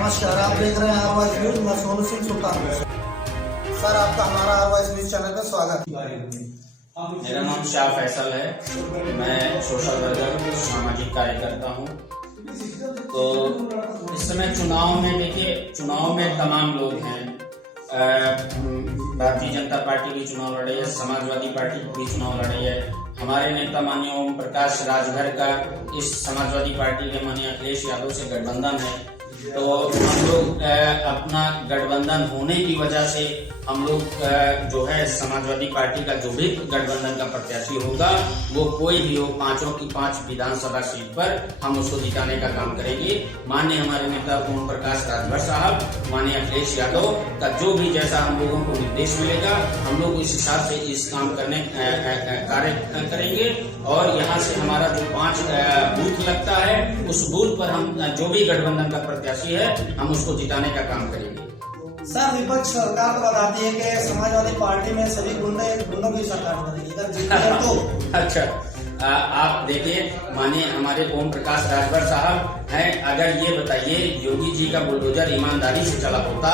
नमस्कार, आप देख रहे हैं आरवाइज न्यूज। मैं सोनू सिंह सुल्तानपुर। सर, आपका हमारा आरवाइज न्यूज चैनल पर स्वागत है। मेरा नाम शाह फैसल है। मैं सोशल वर्कर सामाजिक कार्यकर्ता हूँ। तो इस समय चुनाव में देखिए, चुनाव में तमाम लोग हैं। भारतीय जनता पार्टी भी चुनाव लड़ रही है, समाजवादी पार्टी भी चुनाव लड़ रही है। हमारे नेता माननीय ओम प्रकाश राजभर का इस समाजवादी पार्टी के माननीय अखिलेश यादव से गठबंधन है। तो हम लोग अपना गठबंधन होने की वजह से हम लोग जो है समाजवादी पार्टी का जो भी गठबंधन का प्रत्याशी होगा, वो कोई भी हो, पांचों की 5 विधानसभा सीट पर हम उसको जिताने का काम करेंगे। माननीय हमारे नेता ओम प्रकाश राजभर साहब, माननीय अखिलेश यादव का जो भी जैसा हम लोगों को निर्देश मिलेगा, हम लोग इस हिसाब से इस काम करने कार्य करेंगे। और यहाँ से हमारा जो 5 बूथ लगता है, उस बूथ पर हम जो भी गठबंधन का प्रत्याशी है, हम उसको जिताने का काम करेंगे। सर, विपक्ष सरकार को बताती है कि समाजवादी पार्टी में सभी गुंडों की सरकार बनेगी, अगर जीतते हैं तो। अच्छा, आप देखिए, माने हमारे ओम प्रकाश राजभर साहब हैं। अगर ये बताइए, योगी जी का बुलडोजर ईमानदारी से चला होता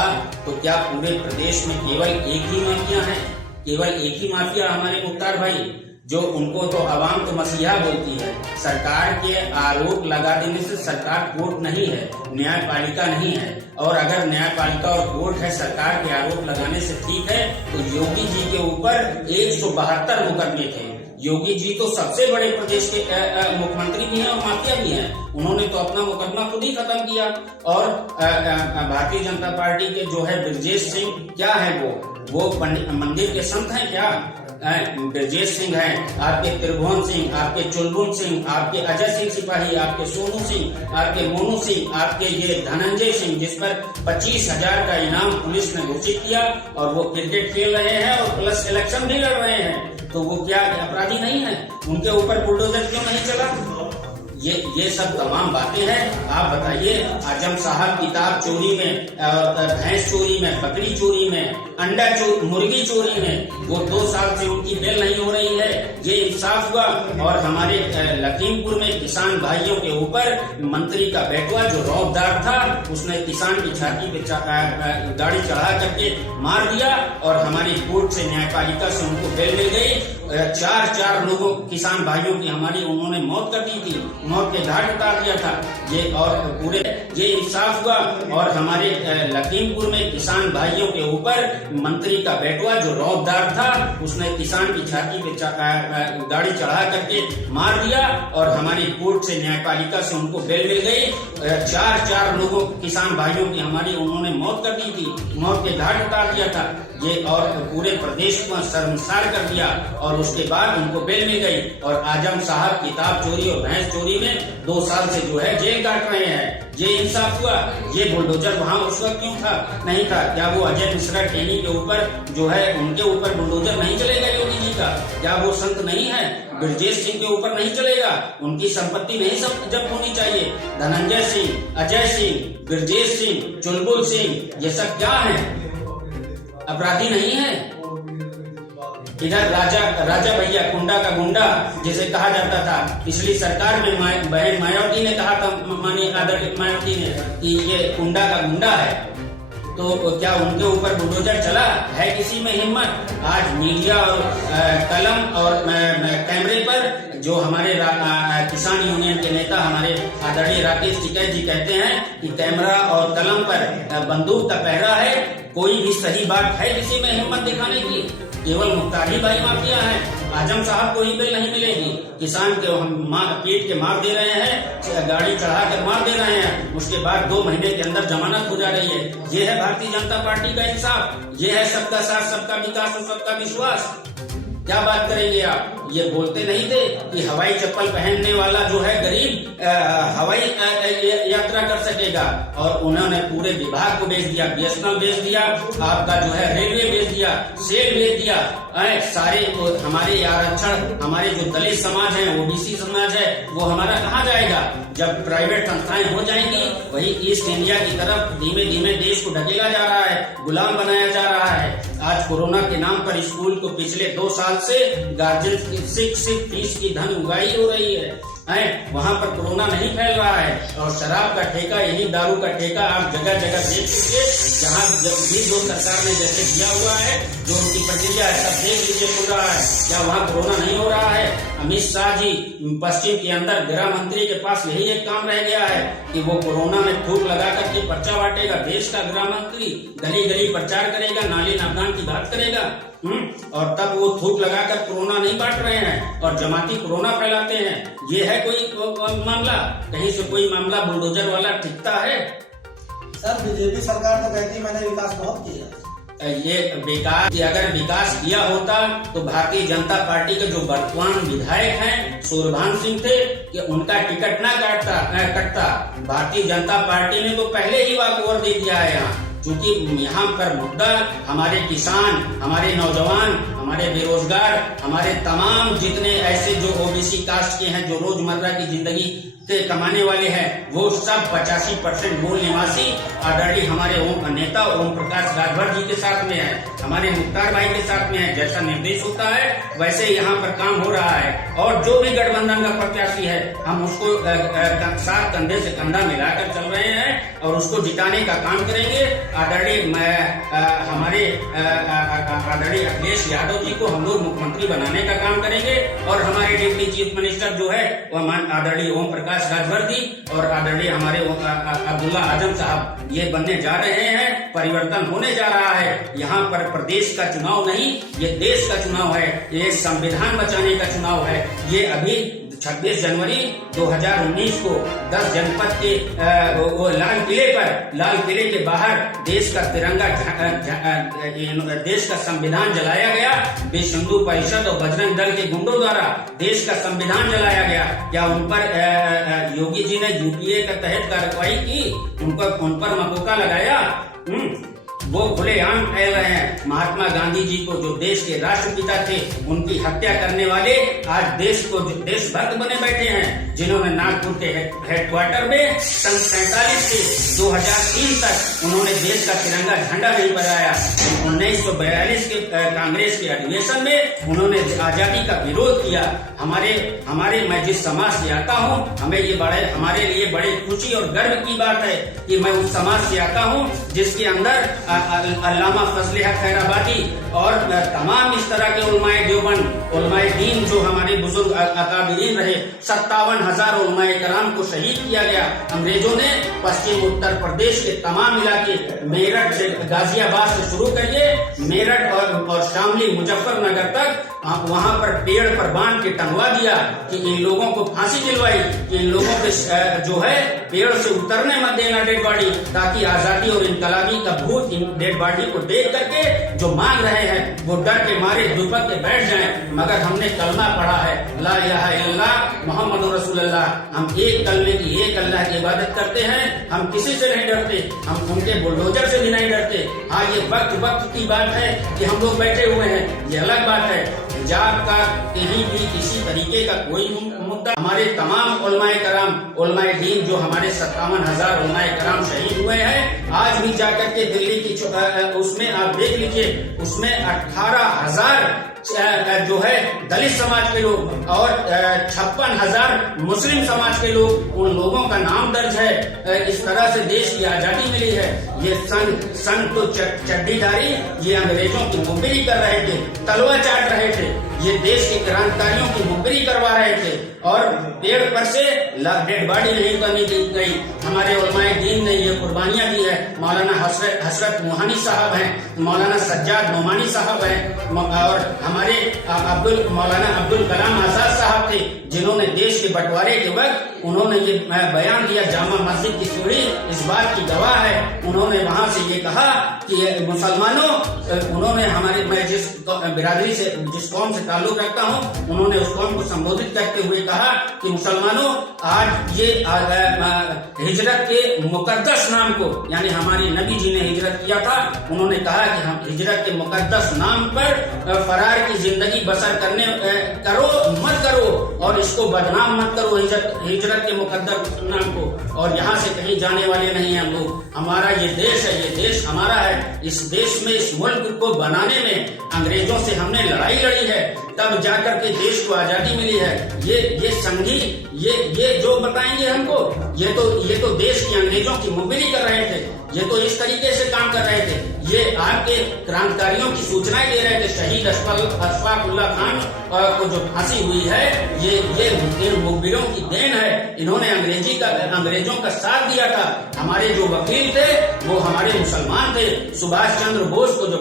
तो क्या पूरे प्रदेश में केवल एक ही माफिया है? केवल एक ही माफिया हमारे मुख्तार भाई, जो उनको तो आवाम तो मसीहा बोलती है। सरकार के आरोप लगा देने से सरकार कोर्ट नहीं है, न्यायपालिका नहीं है। और अगर न्यायपालिका और कोर्ट है, सरकार के आरोप लगाने से ठीक है, तो योगी जी के ऊपर 172 मुकदमे थे। योगी जी तो सबसे बड़े प्रदेश के मुख्यमंत्री भी हैं और माफिया भी हैं। उन्होंने तो अपना मुकदमा खुद ही खत्म किया। और भारतीय जनता पार्टी के जो है ब्रजेश सिंह, क्या है वो मंदिर के संत हैं क्या? ब्रजेश सिंह हैं, आपके त्रिभुवन सिंह, आपके चुलबुल सिंह, आपके अजय सिंह सिपाही, आपके सोनू सिंह, आपके मोनू सिंह, आपके ये धनंजय सिंह, जिस पर 25,000 का इनाम पुलिस ने घोषित किया, और वो क्रिकेट खेल रहे हैं और प्लस इलेक्शन भी लड़ रहे हैं। तो वो क्या अपराधी नहीं है? उनके ऊपर बुलडोजर क्यों नहीं चला? ये सब तमाम बातें हैं। आप बताइए, आजम साहब किताब चोरी में, भैंस चोरी में, बकरी चोरी में, अंडा मुर्गी चोरी में, वो 2 साल से उनकी बेल नहीं हो रही है। ये इंसाफ हुआ। और हमारे लखीमपुर में किसान भाइयों के ऊपर मंत्री का बेटवा जो रौबदार था, उसने किसान की छाती पे गाड़ी चढ़ा करके मार दिया, और हमारी कोर्ट से, न्यायपालिका से उनको बेल मिल गई। 4 लोगों, किसान भाइयों की हमारी उन्होंने मौत कर दी थी, मौत के घाट उतार दिया था। ये इंसाफ हुआ। और हमारे लखीमपुर में किसान भाइयों के ऊपर मंत्री का बेटवा जो रौबदार था, उसने किसान की छाती पे गाड़ी चढ़ा करके मार दिया, और हमारी कोर्ट से, न्यायपालिका से उनको बेल मिल गई। 4 लोगों, किसान भाइयों की हमारी उन्होंने मौत कर दी थी, मौत के घाट उतार दिया था। ये और पूरे प्रदेश को शर्मसार कर दिया, और उसके बाद उनको बेल मिल गई। और आजम साहब किताब चोरी और भैंस चोरी में 2 साल से जो है जेल काट रहे हैं। ये इंसाफ हुआ। ये बुलडोजर वहाँ उस वक्त क्यों था? नहीं था। क्या वो अजय मिश्रा टेनी के ऊपर जो है, उनके ऊपर बुलडोजर नहीं चलेगा योगी जी का? क्या वो संत नहीं है? ब्रजेश सिंह के ऊपर नहीं चलेगा? उनकी संपत्ति नहीं जब्त होनी चाहिए? धनंजय सिंह, अजय सिंह, ब्रजेश सिंह, चुलबुल सिंह, ये सब क्या है? अपराधी नहीं है? इधर राजा भैया, कुंडा का गुंडा जिसे कहा जाता था, पिछली सरकार में बहन मायावती ने कहा था, माननीय आदरणीय मायावती ने, कि ये कुंडा का गुंडा है। तो क्या उनके ऊपर बुलडोजर चला है? किसी में हिम्मत? आज मीडिया और कलम और कैमरे पर जो हमारे किसान यूनियन के नेता हमारे आदरणीय राकेश टिकैत जी कहते हैं कि कैमरा और कलम पर बंदूक का पहरा है। कोई भी सही बात है किसी में हिम्मत दिखाने की? केवल मुख्तारी भाई माफिया है। आजम साहब को ही बेल नहीं मिलेगी। किसान के हम पेट के मार दे रहे हैं, गाड़ी चढ़ा कर मार दे रहे हैं, उसके बाद 2 महीने के अंदर जमानत हो जा रही है। ये है भारतीय जनता पार्टी का इंसाफ। ये है सबका साथ, सबका विकास और सबका विश्वास। क्या बात करेंगे आप? ये बोलते नहीं थे कि हवाई चप्पल पहनने वाला जो है गरीब हवाई यात्रा कर सकेगा, और उन्होंने पूरे विभाग को बेच दिया। BSNL बेच दिया, आपका जो है रेलवे बेच दिया, सेल बेच दिया। सारे हमारे आरक्षण, हमारे जो दलित समाज है, OBC समाज है, वो हमारा कहाँ जाएगा? जब प्राइवेट संस्थाएं हो जाएंगी, वही ईस्ट इंडिया की तरफ धीमे धीमे देश को ढकेला जा रहा है, गुलाम बनाया जा रहा है। आज कोरोना के नाम पर स्कूल को पिछले 2 साल से गार्जियन शिक्षक फीस की धन उगाही हो रही है। है, वहाँ पर कोरोना नहीं फैल रहा है। और शराब का ठेका, यही दारू का ठेका आप जगह जगह देख लीजिए, जहाँ भी जो सरकार ने जैसे दिया हुआ है, जो उनकी प्रक्रिया है, सब देख लीजिए खुल रहा है। क्या वहाँ कोरोना नहीं हो रहा है? अमित शाह जी पश्चिम के अंदर गृह मंत्री के पास यही एक काम रह गया है कि वो कोरोना में थूक लगा करके पर्चा बांटेगा। देश का गृह मंत्री गली गली प्रचार करेगा, नाली नादान की बात करेगा, और तब वो थूक लगाकर कोरोना नहीं बांट रहे हैं और जमाती कोरोना फैलाते हैं। ये है कोई मामला? कहीं से कोई मामला बुलडोजर वाला टिकता है? सर बीजेपी सरकार तो कहती है मैंने विकास बहुत किया। ये विकास, अगर विकास किया होता तो भारतीय जनता पार्टी के जो वर्तमान विधायक हैं सूर्यभान सिंह थे कि उनका टिकट ना कटता। भारतीय जनता पार्टी ने तो पहले ही वॉकओवर दे दिया है यहाँ, क्योंकि यहाँ पर मुद्दा हमारे किसान, हमारे नौजवान, हमारे बेरोजगार, हमारे तमाम जितने ऐसे जो ओबीसी कास्ट के हैं, जो रोजमर्रा की जिंदगी के कमाने वाले हैं, वो सब 85% मूल निवासी आदरणीय हमारे नेता ओम प्रकाश राजभर जी के साथ में है, हमारे मुख्तार भाई के साथ में है। जैसा निर्देश होता है वैसे यहाँ पर काम हो रहा है। और जो भी गठबंधन का प्रत्याशी है, हम उसको साथ कंधे से कंधा मिलाकर चल रहे हैं और उसको जिताने का काम करेंगे। आदरणीय हमारे आदरणीय अखिलेश यादव जी को हम लोग मुख्यमंत्री बनाने का काम करेंगे और हमारे डिप्टी चीफ मिनिस्टर जो है वह आदरणीय ओम प्रकाश राजभर जी और आदरणीय हमारे अब्दुल्ला आजम साहब ये बनने जा रहे हैं। परिवर्तन होने जा रहा है। यहाँ पर प्रदेश का चुनाव नहीं, ये देश का चुनाव है, ये संविधान बचाने का चुनाव है। ये अभी 26 जनवरी 2019 को 10 जनपद के वो लाल किले के बाहर देश का तिरंगा, देश का संविधान जलाया गया। विश्व हिंदू परिषद और बजरंग दल के गुंडों द्वारा देश का संविधान जलाया गया। क्या उन पर योगी जी ने यूपीए के तहत कार्रवाई की? उन पर मकोका लगाया? वो खुलेआम कह रहे हैं। महात्मा गांधी जी को, जो देश के राष्ट्रपिता थे, उनकी हत्या करने वाले आज देशभक्त बने बैठे हैं, जिन्होंने नागपुर के हेडक्वार्टर में सन 47 से 2003 तक उन्होंने देश का तिरंगा झंडा नहीं फहराया। 1942 के कांग्रेस के अधिवेशन में उन्होंने आजादी का विरोध किया। मैं जिस समाज से आता हूँ, हमारे लिए बड़े खुशी और गर्व की बात है कि मैं उस समाज से आता हूँ जिसके अंदर अल्लामा फजले हक खैराबादी और तमाम इस तरह के उलमाए देवबंद, उलमाए दीन जो हमारे बुजुर्ग अकाबिरीन रहे, 57,000 उलमाए कराम को शहीद किया गया। अंग्रेजों ने पश्चिम उत्तर प्रदेश के तमाम इलाके, मेरठ से गाजियाबाद से शुरू करिए, मेरठ और शामली मुजफ्फरनगर तक, वहां पर पेड़ पर बांध के टंगवा दिया कि इन लोगों को फांसी दिलवाई कि इन लोगों के जो है पेड़ से उतरने मत देना डेड बॉडी, ताकि आजादी और इनकलाबी का भूत डेड बॉडी को देख करके जो मांग रहे हैं वो डर के मारे दुपक के बैठ जाएं। मगर हमने कलमा पढ़ा है, ला इलाहा इल्लल्लाह मुहम्मदुर रसूलुल्लाह। हम एक कलमे की, एक अल्लाह की इबादत करते हैं। हम किसी से नहीं डरते, हम उनके बुलडोजर से भी नहीं डरते। हाँ, ये वक्त की बात है कि हम लोग बैठे हुए हैं, ये अलग बात है। हिजाब का कहीं भी किसी तरीके का कोई मुद्दा, हमारे तमाम उलमाए कराम, उलमाए दीन जो हमारे 57,000 उलमाए कराम शहीद हुए हैं, आज भी जाकर के दिल्ली की उसमें आप देख लीजिए, उसमें 18,000 जो है दलित समाज के लोग और 56,000 मुस्लिम समाज के लोग, उन लोगों का नाम दर्ज है। इस तरह से देश की आजादी मिली है। ये संघ तो चड्डीधारी, ये अंग्रेजों की मुखबिरी कर रहे थे, तलवा चाट रहे थे, ये देश के क्रांतिकारियों की मुखबिरी करवा रहे थे और पेड़ पर से डेड बॉडी नहीं करनी गई। हमारे उलमाए दीन ने ये कुर्बानियां दी है। मौलाना हसरत मोहानी साहब हैं, मौलाना सज्जाद नोमानी साहब हैं और हमारे मौलाना अब्दुल कलाम आजाद साहब थे, जिन्होंने देश के बंटवारे के वक्त उन्होंने ये बयान दिया। जामा मस्जिद की सीढ़ी इस बात की गवाह है। उन्होंने वहां से ये कहा कि मुसलमानों, उन्होंने मैं जिस बिरादरी से, जिस कौम से ताल्लुक रखता हूँ, उन्होंने उस कौम को संबोधित करते हुए कहा कि मुसलमानों, आज ये हिजरत के मुकद्दस नाम को, यानी हमारी नबी जी ने हिजरत किया था, उन्होंने कहा कि हम हिजरत के मुकद्दस नाम पर फरार की जिंदगी बसर करो मत करो और इसको बदनाम मत करो, हिजरत के मुकद्दस नाम को। और यहाँ से कहीं जाने वाले नहीं हैं हम लोग। हमारा ये देश है, ये देश हमारा है। इस देश में, इस मुल्क को बनाने में अंग्रेजों से हमने लड़ाई लड़ी है। तब जाकर के देश को आजादी मिली है। ये संघी ये जो बताएंगे हमको, ये तो देश की अंग्रेजों की मुखबिरी कर रहे थे, ये तो इस तरीके से काम कर रहे थे। ये आपके क्रांतिकारियों की सूचनाएं दे रहे थे। शहीद अशफाक उल्लाह खान को जो फांसी हुई है, ये इन मुखबिरों की देन है। इन्होंने अंग्रेजों का साथ दिया था। हमारे जो वकील थे वो हमारे मुसलमान थे। सुभाष चंद्र बोस को जो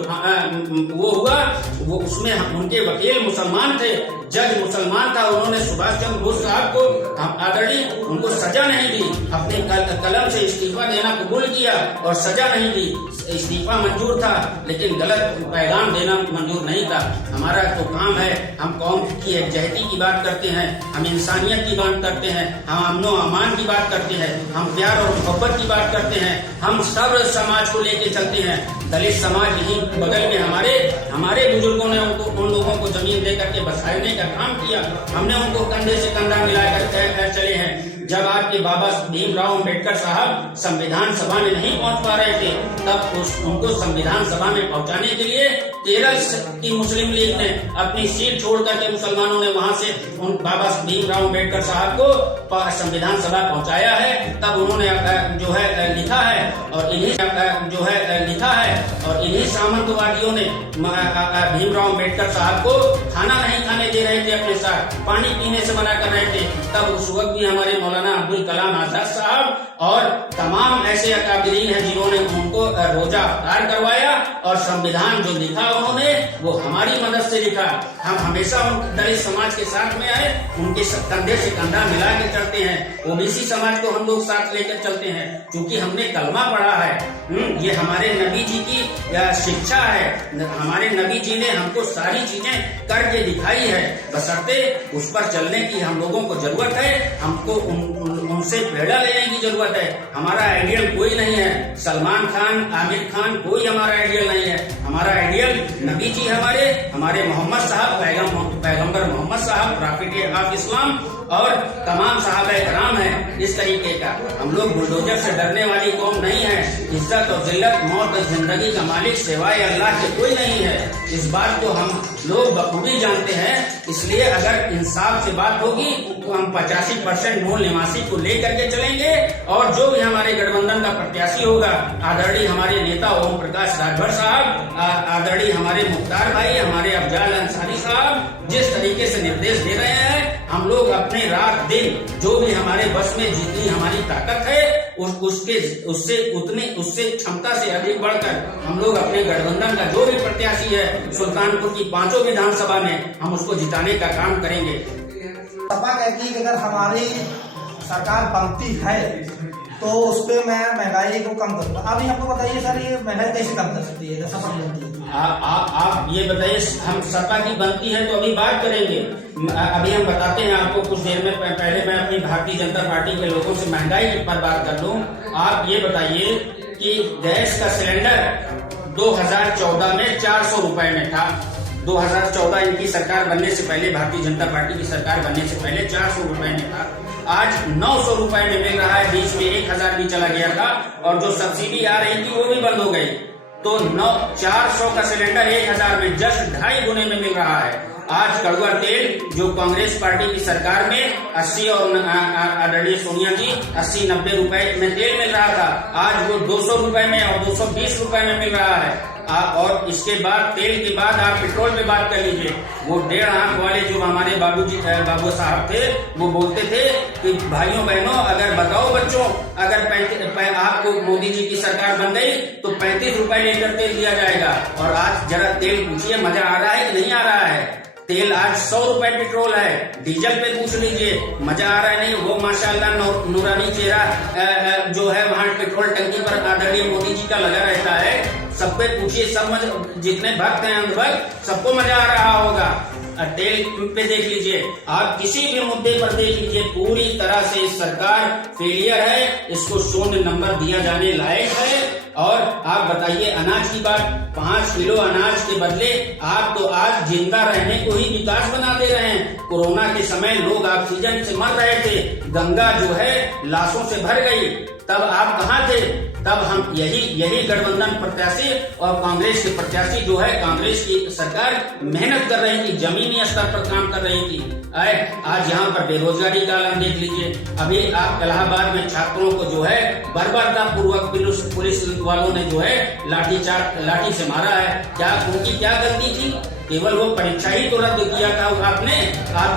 वो हुआ, वो उसमें उनके वकील मुसलमान थे, जज मुसलमान था। उन्होंने सुभाष चंद्र बोस साहब को आदरणीय उनको सजा नहीं दी, अपने कलम से इस्तीफा देना कबूल किया और सजा नहीं दी। इस्तीफा मंजूर था लेकिन गलत पैगाम देना मंजूर नहीं था। हमारा तो काम है, हम कौम की एकजहती की बात करते हैं, हम इंसानियत की बात करते हैं, हम अमनो अमान की बात करते हैं, हम प्यार और मोहब्बत की बात करते हैं, हम सब समाज को लेके चलते हैं। दलित समाज यही बगल में हमारे बुजुर्गों ने उन लोगों को जमीन दे करके बसाने का काम किया। हमने उनको कंधे से कंधा मिलाकर चले हैं। जब आपके बाबा भीमराव अम्बेडकर साहब संविधान सभा में नहीं पहुंच पा रहे थे, तब उनको संविधान सभा में पहुंचाने के लिए केरल की मुस्लिम लीग ने अपनी सीट छोड़ करके मुसलमानों ने वहां से उन बाबा भीमराव अम्बेडकर साहब को संविधान सभा पहुंचाया है। तब उन्होंने जो है लिखा है और इन्हीं सामंतवादियों ने भीमराव अम्बेडकर साहब को खाना नहीं खाने दे रहे थे, अपने साथ पानी पीने से मना कर रहे थे। तब उस वक्त भी हमारे मौलाना अब्दुल कलाम आजाद साहब और तमाम ऐसे अकाबिरीन हैं जिन्होंने उनको रोजा अफ्तार करवाया और संविधान जो लिखा उन्होंने वो हमारी मदद से लिखा। हम हमेशा दलित समाज के साथ में आए, उनके कंधे से कंधा मिला के चलते हैं। ओबीसी समाज को हम लोग साथ लेकर चलते हैं, क्योंकि हमने कलमा पढ़ा है। ये हमारे नबी जी की शिक्षा है। हमारे नबी जी ने हमको सारी चीजें करके दिखाई है, बशर्ते उस पर चलने की हम लोगों को जरूरत है। हमको उनसे प्रेरणा लेने की जरूरत है। हमारा आइडियल कोई नहीं है, सलमान खान, आमिर खान, कोई हमारा आइडियल नहीं है। हमारा आइडियल नबी जी हमारे मोहम्मद साहब, पैगंबर मोहम्मद साहब, प्रॉफिट ऑफ इस्लाम और तमाम सहाबा कराम है। इस तरीके का हम लोग बुलडोजर से डरने वाली कौम नहीं है। इज्जत और जिल्लत, मौत और जिंदगी का मालिक सिवाय अल्लाह के कोई नहीं है। इस बात को हम लोग बखूबी जानते हैं। इसलिए अगर इंसाफ से बात होगी तो हम 85% मूल निवासी को लेकर के चलेंगे और जो भी हमारे गठबंधन का प्रत्याशी होगा, आदरणीय हमारे नेता ओम प्रकाश राजभर साहब, आदरणीय हमारे मुख्तार भाई, हमारे अफजाल अंसारी साहब जिस तरीके से निर्देश दे रहे हैं, हम लोग अपने रात दिन जो भी हमारे बस में जितनी हमारी ताकत है उससे क्षमता से अधिक बढ़कर हम लोग अपने गठबंधन का जो भी प्रत्याशी है सुल्तानपुर की 5 विधानसभा में हम उसको जिताने का काम करेंगे। सपा कहती है कि अगर हमारी सरकार बनती है तो उस पे मैं महंगाई को कम करूंगा। अभी आपको बताइए सर, ये महंगाई कैसे कम कर सकती है सपा बनती है? आप ये बताइए, हम सपा की बनती है तो अभी बात करेंगे। अभी हम बताते हैं आपको कुछ देर में। पहले मैं अपनी भारतीय जनता पार्टी के लोगों से महंगाई पर बात कर लूं। आप ये बताइए कि गैस का सिलेंडर 2014 में 400 रुपए में था। 2014 इनकी सरकार बनने से पहले, भारतीय जनता पार्टी की सरकार बनने से पहले 400 रुपए में था। आज 900 रुपए में मिल रहा है। बीच में 1000 भी चला गया था और जो सब्सिडी आ रही थी वो भी बंद हो गई। तो 400 का सिलेंडर 1000 में जस्ट 2.5 गुने में मिल रहा है। आज कड़वा तेल जो कांग्रेस पार्टी की सरकार में 80 और आदरणीय सोनिया जी 80-90 रुपए में तेल मिल रहा था, आज वो 200 रुपए में और 220 रुपए में मिल रहा है। और इसके बाद तेल के बाद आप पेट्रोल पे बात कर लीजिए। वो 1.5 आंख वाले जो हमारे बाबू साहब थे, वो बोलते थे कि भाइयों बहनों, अगर बताओ बच्चों, अगर आपको मोदी जी की सरकार बन गई तो 35 रुपए लीटर तेल दिया जाएगा। और आज जरा तेल पूछिए, मजा आ रहा है कि नहीं आ रहा है? तेल आज 100 रुपए पेट्रोल है। डीजल पे पूछ लीजिए, मजा आ रहा है नहीं? वो माशाल्लाह नूरानी चेहरा जो है वहाँ पेट्रोल टंकी पर आदरणीय मोदी जी का लगा रहता है। सब पे पूछिए, सब जितने भक्त हैं अंधभक्त, सबको मजा आ रहा होगा। तेल पे देख लीजिए, आप किसी भी मुद्दे पर देख लीजिए, पूरी तरह से सरकार फेलियर है। इसको 0 नंबर दिया जाने लायक है। और आप बताइए अनाज की बात, 5 किलो अनाज के बदले आप तो आज जिंदा रहने को ही विकास बना दे रहे हैं। कोरोना के समय लोग ऑक्सीजन से मर रहे थे, गंगा जो है लाशों से भर गई, तब आप कहाँ थे? तब हम यही गठबंधन प्रत्याशी और कांग्रेस के प्रत्याशी जो है, कांग्रेस की सरकार मेहनत कर रही थी, जमीनी स्तर पर काम कर रही थी। आज यहाँ पर बेरोजगारी का आलम देख लीजिए। अभी आप इलाहाबाद में छात्रों को जो है बर्बरतापूर्वक पुलिस वालों ने जो है लाठी से मारा है। क्या उनकी क्या गलती थी? केवल वो परीक्षा ही तो रद्द किया था आपने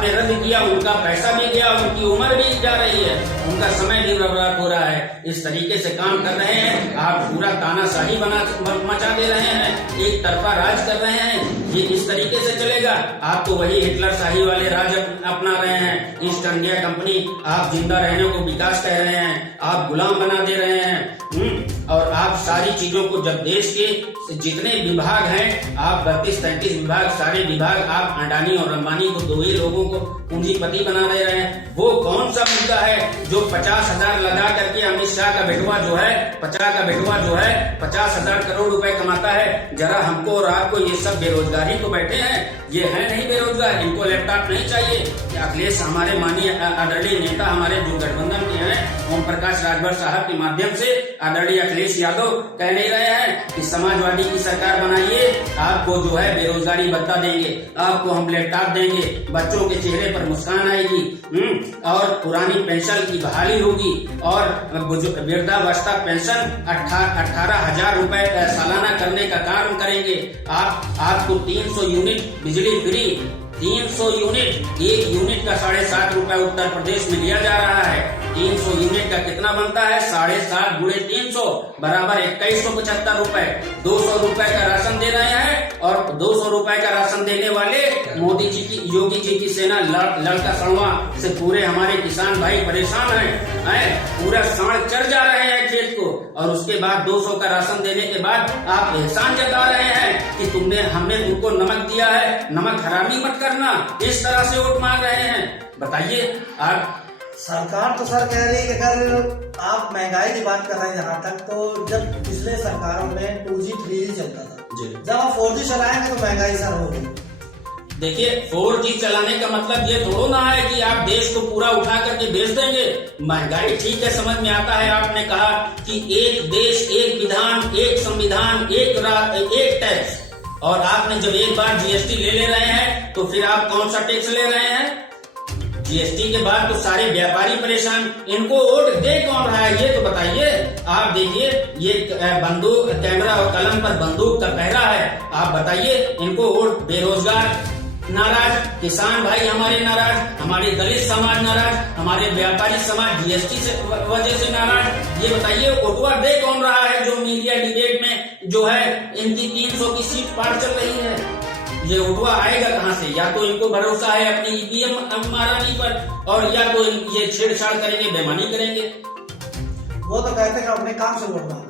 रद्द किया, उनका पैसा भी गया, उनकी उम्र भी जा रही है, उनका समय भी बर्बाद हो रहा है। इस तरीके से काम कर रहे हैं आप, पूरा तानाशाही मचा दे रहे हैं, एक तरफा राज कर रहे हैं। ये इस तरीके से चलेगा? आप तो वही हिटलर शाही वाले राज अपना रहे हैं। ईस्ट इंडिया कंपनी, आप जिंदा रहने को विकास कह रहे हैं, आप गुलाम बना दे रहे हैं। और आप सारी चीजों को, जब देश के जितने विभाग हैं, आप 32-33 विभाग, सारे विभाग आप अडानी और अंबानी को, दो ही लोगों को पूंजीपति बना दे रहे हैं। वो कौन सा मुद्दा है जो 50,000 लगा करके अमित शाह का बेटवा जो है 50,000 करोड़ रुपए कमाता है? जरा हमको और आपको, ये सब बेरोजगारी को बैठे हैं, ये है नहीं बेरोजगार, इनको लैपटॉप नहीं चाहिए। अखिलेश हमारे माननीय आदरणीय नेता, हमारे जो गठबंधन के हैं, ओम प्रकाश राजभर साहब के माध्यम से आदरणीय अखिलेश यादव कह नहीं रहे हैं कि समाजवादी की सरकार बनाइए, आपको जो है बेरोजगारी भत्ता देंगे, आपको हम लैपटॉप देंगे, बच्चों के चेहरे पर मुस्कान आएगी, और पुरानी पेंशन की बहाली होगी, और वृद्धावस्था पेंशन 18,000 रुपए सालाना करने का काम करेंगे। आपको 300 यूनिट बिजली फ्री, 300 यूनिट, एक यूनिट का 7.5 रुपए उत्तर प्रदेश में लिया जा रहा है। 300 यूनिट का कितना बनता है? 7.5 गुणे 300 बराबर 2175 रुपए। 200 रुपए का राशन दे रहे हैं, और 200 रुपए का राशन देने वाले मोदी जी की, योगी जी की सेना लड़का सड़वा से पूरे हमारे किसान भाई परेशान हैं, पूरा साढ़ चढ़ जा रहे हैं खेत को, और उसके बाद 200 का राशन देने के बाद आप एहसान जता रहे हैं कि हमने तुमको नमक दिया है, नमक हरामी मत करना, इस तरह से वोट मांग रहे हैं। बताइए आप। सरकार तो सर कह रही है कि अगर आप महंगाई की बात कर रहे हैं, जहाँ तक तो जब पिछले सरकारों में 2G 3G चलता था, जब आप 4G चलाएंगे तो महंगाई सर होगी। देखिए, 4G चलाने का मतलब ये थोड़ा ना है कि आप देश को पूरा उठा करके बेच देंगे। महंगाई ठीक है, समझ में आता है। आपने कहा कि एक देश, एक विधान, एक संविधान, एक टैक्स, और आपने जब एक बार GST ले रहे हैं तो फिर आप कौन सा टैक्स ले रहे हैं? GST के बाद तो सारे व्यापारी परेशान। इनको वोट दे कौन रहा है, ये तो बताइए। आप देखिए, ये बंदूक, कैमरा और कलम पर बंदूक का पहरा है। आप बताइए, इनको वोट? बेरोजगार नाराज, किसान भाई हमारे नाराज, हमारे दलित समाज नाराज, हमारे व्यापारी समाज GST से वजह से नाराज। ये बताइए, वोटवा दे कौन रहा है जो मीडिया डिबेट में जो है इनकी 300 की सीट पार चल रही है? ये वोटवा आएगा कहाँ से? या तो इनको भरोसा है अपनी EVM महारानी पर, और या तो ये छेड़छाड़ करेंगे, बेईमानी करेंगे। वो तो कहते हैं अपने काम से वोट मांगना,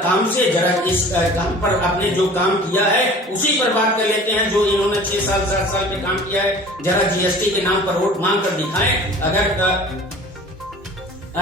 काम से। जरा इस काम पर, आपने जो काम किया है उसी पर बात कर लेते हैं, जो इन्होंने 6 साल 7 साल पे काम किया है। जरा GST के नाम पर वोट मांग कर दिखाएं।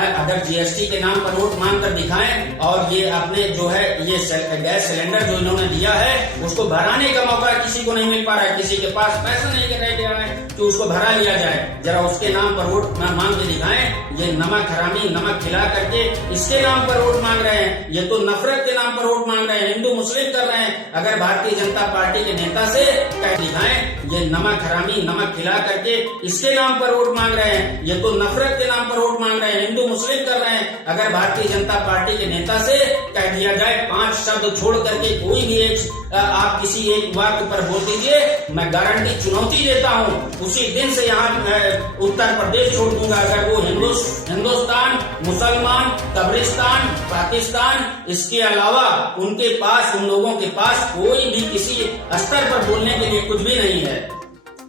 अगर GST के नाम पर वोट मांग कर दिखाएं, और ये आपने जो है ये गैस सिलेंडर जो इन्होंने दिया है उसको भराने का मौका किसी को नहीं मिल पा रहा है, किसी के पास पैसा नहीं रह गया है कि उसको भरा लिया जाए। जरा उसके नाम पर वोट मांग के दिखाएं। ये नमक हरामी, नमक खिला करके इसके नाम पर वोट मांग रहे हैं। ये तो नफरत के नाम पर वोट मांग रहे हैं, हिंदू मुस्लिम कर रहे हैं। अगर भारतीय जनता पार्टी के नेता से कह दिखाएं, ये नमक हरामी, नमक खिला करके इसके नाम पर वोट मांग रहे हैं, ये तो नफरत के नाम पर वोट मांग रहे हैं, हिंदू मुस्लिम कर रहे हैं। अगर भारतीय जनता पार्टी के नेता से कह दिया जाए 5 शब्द छोड़ करके कोई भी एक, आप किसी एक वाक्य पर बोल दीजिए, मैं गारंटी, चुनौती देता हूँ, उसी दिन से यहाँ उत्तर प्रदेश छोड़ दूंगा। अगर वो हिंदुस्तान, मुसलमान, कब्रिस्तान, पाकिस्तान, इसके अलावा उनके पास, उन लोगों के पास कोई भी किसी स्तर पर बोलने के लिए कुछ भी नहीं है।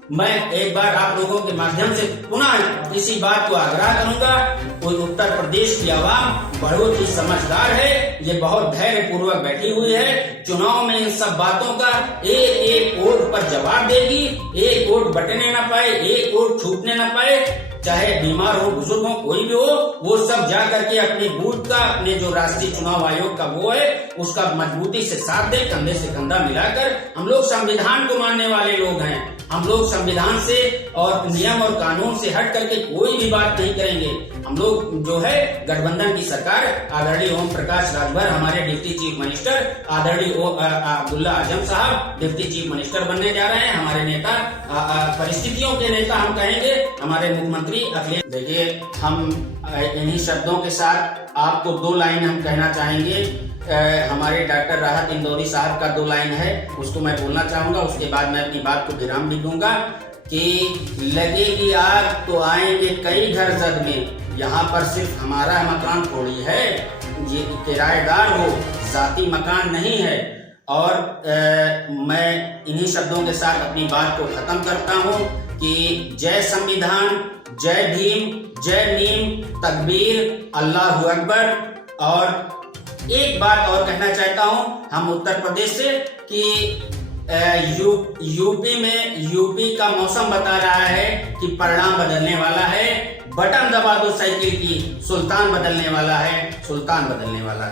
मैं एक बार आप लोगों के माध्यम से पुनः इसी बात को आग्रह करूंगा, कोई उत्तर प्रदेश की आवाम बहुत ही समझदार है, ये बहुत धैर्य पूर्वक बैठी हुई है। चुनाव में इन सब बातों का एक वोट पर जवाब देगी, एक वोट बटने न पाए, एक वोट छूटने न पाए, चाहे बीमार हो, बुजुर्ग हो, कोई भी हो, वो सब जा करके अपने बूथ का, अपने जो राष्ट्रीय चुनाव आयोग का वो है, उसका मजबूती से साथ दे, कंधे से कंधा मिलाकर। हम लोग संविधान को मानने वाले लोग हैं, हम लोग संविधान से और नियम और कानून से हट करके कोई भी बात नहीं करेंगे। हम लोग जो है गठबंधन की सरकार, आदरणीय ओम प्रकाश राजभर हमारे डिप्टी चीफ मिनिस्टर, आदरणीय अब्दुल्ला आजम साहब डिप्टी चीफ मिनिस्टर बनने जा रहे हैं। हमारे नेता, परिस्थितियों के नेता हम कहेंगे, हमारे मुख्यमंत्री अखिलेश। देखिए, हम इन्हीं शब्दों के साथ आपको 2 लाइन हम कहना चाहेंगे। हमारे डॉक्टर राहत इंदौरी साहब का 2 लाइन है, उसको मैं बोलना चाहूंगा। उसके बाद मैं अपनी बात को विराम भी दूंगा कि लगेगी आग तो आएंगे कई घर जद में, यहाँ पर सिर्फ हमारा मकान थोड़ी है, ये किराएदार हो, जाती मकान नहीं है। और मैं इन्हीं शब्दों के साथ अपनी बात को खत्म करता हूँ कि जय संविधान, जय भीम, जय नीम, तकबीर, अल्लाहू अकबर। और एक बात और कहना चाहता हूँ, हम उत्तर प्रदेश से कि यूपी का मौसम बता रहा है कि परिणाम बदलने वाला है। बटन दबा दो साइकिल की, सुल्तान बदलने वाला है, सुल्तान बदलने वाला है।